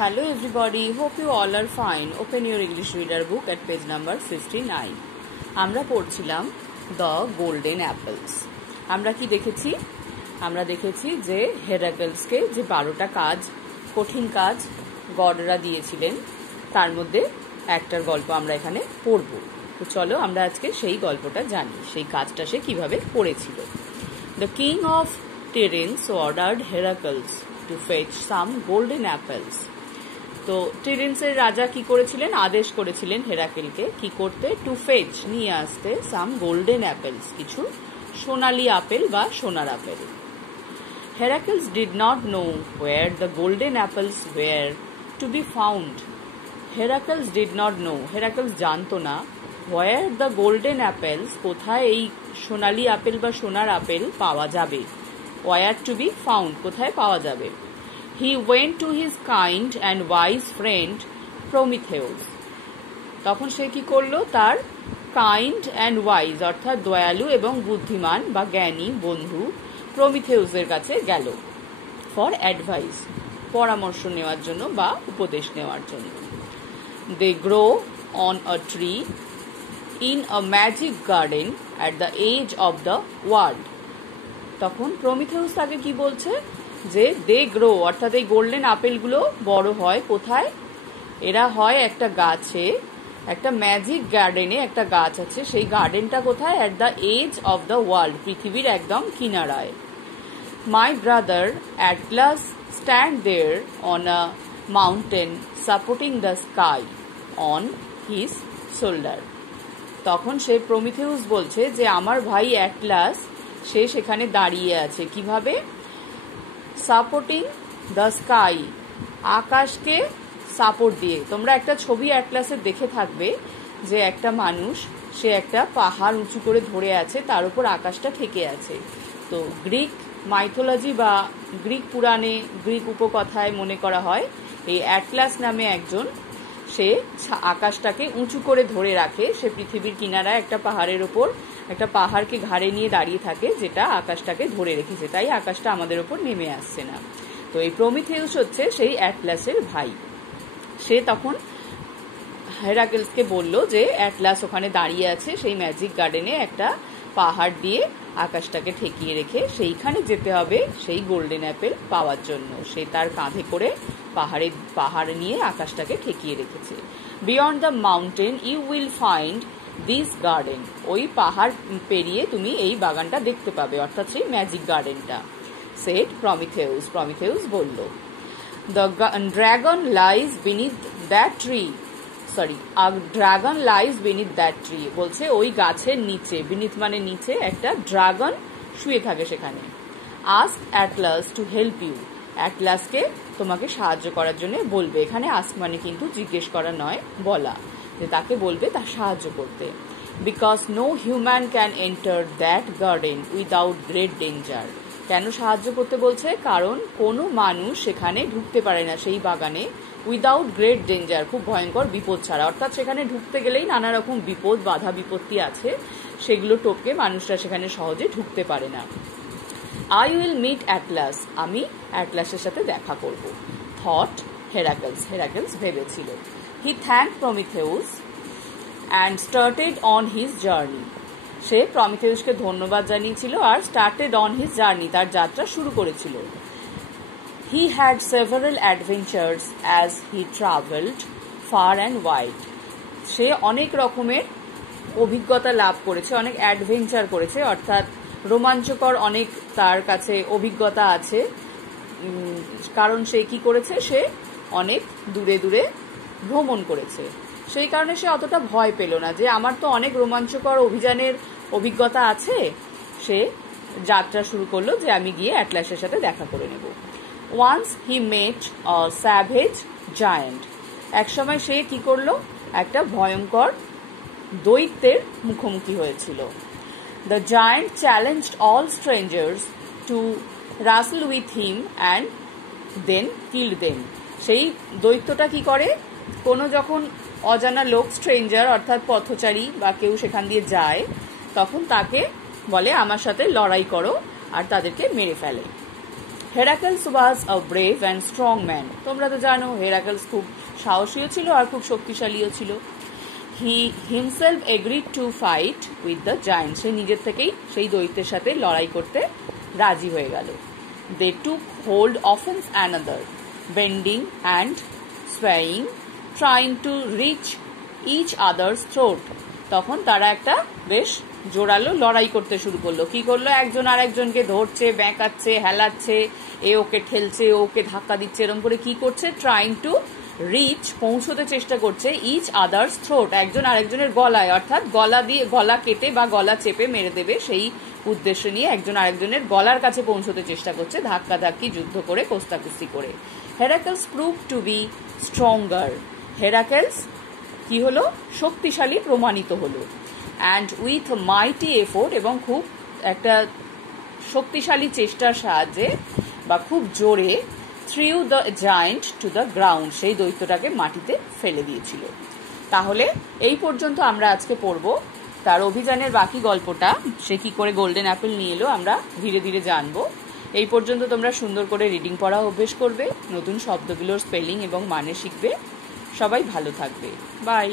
Hello everybody, hope you all are fine. Open your English reader book at page number 59. আমরা পড়ছিলাম The Golden Apples. আমরা কি দেখেছি? আমরা দেখেছি যে হেরাক্লেসকে যে 12টা কাজ, কঠিন কাজ গডরা দিয়েছিলেন, তার মধ্যে একটার গল্প আমরা এখানে পড়ব। তো চলো আমরা আজকে সেই গল্পটা জানি, সেই কাজটা সে কিভাবে করেছিল। The king of Tiryns ordered Heracles to fetch some golden apples. তো টিরিন্সের রাজা কি করেছিলেন, আদেশ করেছিলেন হেরাকেলকে কি করতে, টু ফেচ নিয়ে আসতে, সাম গোল্ডেন অ্যাপেলস কিছু সোনালি আপেল বা সোনার apple. Heracles did not know where the golden apples were to be found. Heracles did not know, Heracles জানতো না, ওয়ার দ্য গোল্ডেন অ্যাপেলস কোথায় এই সোনালি আপেল বা সোনার আপেল পাওয়া যাবে, ওয়ার টু বি ফাউন্ড কোথায় পাওয়া যাবে। He went to his kind and wise friend Prometheus. তখন সে কি করলো, তার কাইন্ড অ্যান্ড ওয়াইজ অর্থাৎ দয়ালু এবং বুদ্ধিমান বা জ্ঞানী বন্ধু প্রমিথেউসের কাছে গেল, ফর অ্যাডভাইস পরামর্শ নেওয়ার জন্য বা উপদেশ নেওয়ার জন্য। They grow on a tree in a magic garden at the edge of the world. তখন প্রমিথেউস তাকে কি বলছে যে দে গ্রো অর্থাৎ এই গোল্ডেন আপেলগুলো বড় হয় কোথায়, এরা হয় একটা গাছে, একটা ম্যাজিক গার্ডেনে একটা গাছ আছে, সেই গার্ডেনটা কোথায়, at the edge of the world পৃথিবীর একদম কিনারায়। My brother Atlas stand there on a mountain supporting the sky on his shoulder. তখন সে প্রমিথেউস বলছে যে আমার ভাই অ্যাটলাস সে সেখানে দাঁড়িয়ে আছে কিভাবে, সাপোর্টিং দ্য স্কাই আকাশকে সাপোর্ট দিয়ে। তোমরা একটা ছবি অ্যাটলাসের দেখে থাকবে যে একটা মানুষ সে একটা পাহাড় উঁচু করে ধরে আছে, তার উপর আকাশটা ঠেকে আছে। তো গ্রিক মাইথোলজি বা গ্রিক পুরাণে, গ্রিক উপকথায় মনে করা হয় এই অ্যাটলাস নামে একজন, সে আকাশটাকে উঁচু করে ধরে রাখে, সে পৃথিবীর কিনারায় একটা পাহাড়ের ওপর একটা পাহাড়কে ঘাড়ে নিয়ে দাঁড়িয়ে থাকে, যেটা আকাশটাকে ধরে রেখেছে, তাই আকাশটা আমাদের ওপর নেমে আসছে না। তো এই প্রমিথেউস হচ্ছে সেই অ্যাটলাসের ভাই। সে তখন হেরাকেলসকে বলল যে অ্যাটলাস ওখানে দাঁড়িয়ে আছে সেই ম্যাজিক গার্ডেনে একটা পাহাড় দিয়ে আকাশটাকে ঠেকিয়ে রেখে সেইখানে যেতে হবে সেই গোল্ডেন অ্যাপেল পাওয়ার জন্য। সে তার কাঁধে করে পাহাড় নিয়ে আকাশটাকে ঠেকিয়ে রেখেছে। Beyond the mountain you will find this garden, ওই পাহাড় পেরিয়ে তুমি এই বাগানটা দেখতে পাবে, অর্থাৎ সেই ম্যাজিক গার্ডেনটা। সেড প্রমিথেউস, প্রমিথেউস বলল। The dragon lies beneath that tree, dragon lies beneath that tree বলছে ওই গাছের নিচে, বিনিথ মানে নিচে, একটা ড্রাগন শুয়ে থাকে সেখানে। Ask Atlas to help you, অ্যাটলাসকে তোমাকে সাহায্য করার জন্য বলবে। এখানে আস্ক মানে কিন্তু জিজ্ঞেস করা নয়, বলা, যে তাকে বলবে তার সাহায্য করতে। Because no human can enter that garden without great danger. কেন সাহায্য করতে বলছে, কারণ কোনো মানুষ সেখানে ঢুকতে পারে না সেই বাগানে উইদাউট গ্রেট ডেঞ্জার, খুব ভয়ঙ্কর বিপদ ছাড়া, অর্থাৎ সেখানে ঢুকতে গেলেই নানা রকম বিপদ বাধা বিপত্তি আছে, সেগুলো টপকে মানুষরা সেখানে সহজে ঢুকতে পারে না। আই উইল মিট অ্যাটলাস, আমি অ্যাটলাসের সাথে দেখা করব। থট হেরাকেলস, হেরাকেলস ভেবেছিল। He thank Prometheus and started on his journey, সে প্রমিথেউসকে ধন্যবাদ জানিয়েছিল আর স্টার্টেড অন হিজ জার্নি, তার যাত্রা শুরু করেছিল। He had several adventures as he travelled far and wide, সে অনেক রকমের অভিজ্ঞতা লাভ করেছে, অনেক অ্যাডভেঞ্চার করেছে, অর্থাৎ রোমাঞ্চকর অনেক তার কাছে অভিজ্ঞতা আছে, কারণ সে কি করেছে, সে অনেক দূরে দূরে ভ্রমণ করেছে, সেই কারণে সে অতটা ভয় পেল না, যে আমার তো অনেক রোমাঞ্চকর অভিযানের অভিজ্ঞতা আছে। সে যাত্রা শুরু করলো যে আমি গিয়ে অ্যাটলাসের সাথে দেখা করে নেব। Once he met a savage giant, একসময় সে কি করলো, একটা ভয়ঙ্কর দৈত্যের মুখোমুখি হয়েছিল। The giant challenged all strangers to wrestle with him and then killed them, সেই দৈত্যটা কি করে, কোনো যখন অজানা লোক, স্ট্রেঞ্জার অর্থাৎ পথচারী বা কেউ সেখান দিয়ে যায়, তখন তাকে বলে আমার সাথে লড়াই করো, আর তাদেরকে মেরে ফেলে। Heracles was a brave and strong man. তোমরা তো জানো হেরাকেলস খুব সাহসীও ছিল আর খুব শক্তিশালীও ছিল। He himself agreed to fight with the giant. সে নিজের থেকেই সেই দৈত্যের সাথে লড়াই করতে রাজি হয়ে গেল। They took hold of another, bending and swaying, trying to reach each other's throat. তখন তারা একটা বেশ জোরালো লড়াই করতে শুরু করলো। কি করলো? একজন আর একজনকে ধরছে, বেঁকাচ্ছে, হেলাচ্ছে, এ ওকে ঠেলছে, ওকে ধাক্কা দিচ্ছে, এরকম করে কি করছে? ট্রাইং টু রিচ, পৌঁছতে চেষ্টা করছে, ইচ আদার্স থ্রোট, একজন আরেকজনের গলায়, অর্থাৎ গলা দিয়ে গলা কেটে বা গলা চেপে মেরে দেবে সেই উদ্দেশ্য নিয়ে একজন আরেকজনের গলার কাছে পৌঁছতে চেষ্টা করছে, ধাক্কাধাক্কি, যুদ্ধ করে, কোস্তাকুস্তি করে। হেরাকেলস প্রুভ টু বি স্ট্রঙ্গার। হেরাকেলস কি হলো? শক্তিশালী প্রমাণিত হলো। অ্যান্ড উইথ মাইটি এফোর্ট, এবং খুব একটা শক্তিশালী চেষ্টার সাহায্যে বা খুব জোরে, threw the giant to the ground, সেই দৈত্যটাকে মাটিতে ফেলে দিয়েছিল। তাহলে এই পর্যন্ত আমরা আজকে পড়ব। তার অভিযানের বাকি গল্পটা, সে কি করে গোল্ডেন অ্যাপেল নিয়ে এলো, আমরা ধীরে ধীরে জানবো। এই পর্যন্ত তোমরা সুন্দর করে রিডিং পড়া অভ্যেস করবে, নতুন শব্দগুলোর স্পেলিং এবং মানে শিখবে। সবাই ভালো থাকবে। বাই।